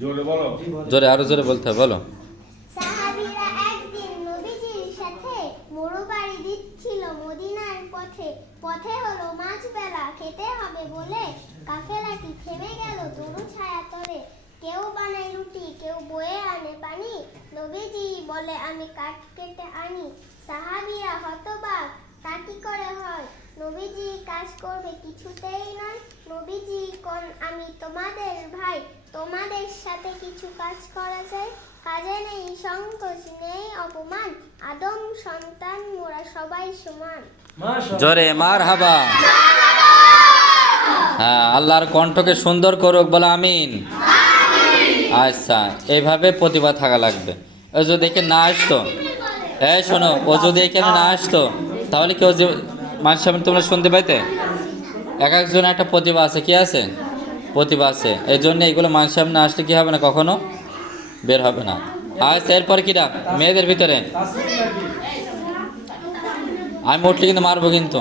জোরে বলো। জোরে, আরো জোরে বলতে হবে, বলো। সাহাবীরা একদিন নবীজির সাথে মরুবাড়ি দিচ্ছিল মদিনার পথে। পথে হলো মাঝবেলা, খেতে হবে বলে কাফেলাটি থেমে গেল তরু ছায়া তরে। কেউ বানায় রুটি, কেউ বয়ে আনে পানি। নবীজি বলে আমি কাঠ কেটে আনি। সাহাবীরা হতবাক, তা কি করে হয়? নবীজি কাজ করবে কিছুতেই নয়। নবীজি কোন আমি তোমাদের ভাই, তোমাদের সাথে কিছু কাজ করা যায়। কাজে নেই সংকোচ, নেই অপমান, আদম সন্তান মোরা সবাই সমান। জোরে মারহাবা। হ্যাঁ, আল্লাহর কণ্ঠকে সুন্দর করুক, বলো আমিন। আচ্ছা, এইভাবে প্রতিভা থাকা লাগবে। ও যদি এখানে না আসতো, এই শোনো, ও যদি এখানে না আসতো তাহলে কেউ যে মানুষের সামনে তোমরা শুনতে পাইতে? এক একজন একটা প্রতিভা আছে, কি আছে? প্রতিভা আছে, এই জন্য এগুলো মানুষের সামনে আসলে কি হবে না, কখনো বের হবে না। আচ্ছা, এরপর কিরা মেয়েদের ভিতরে আমি উঠলে কিন্তু মারবো কিন্তু।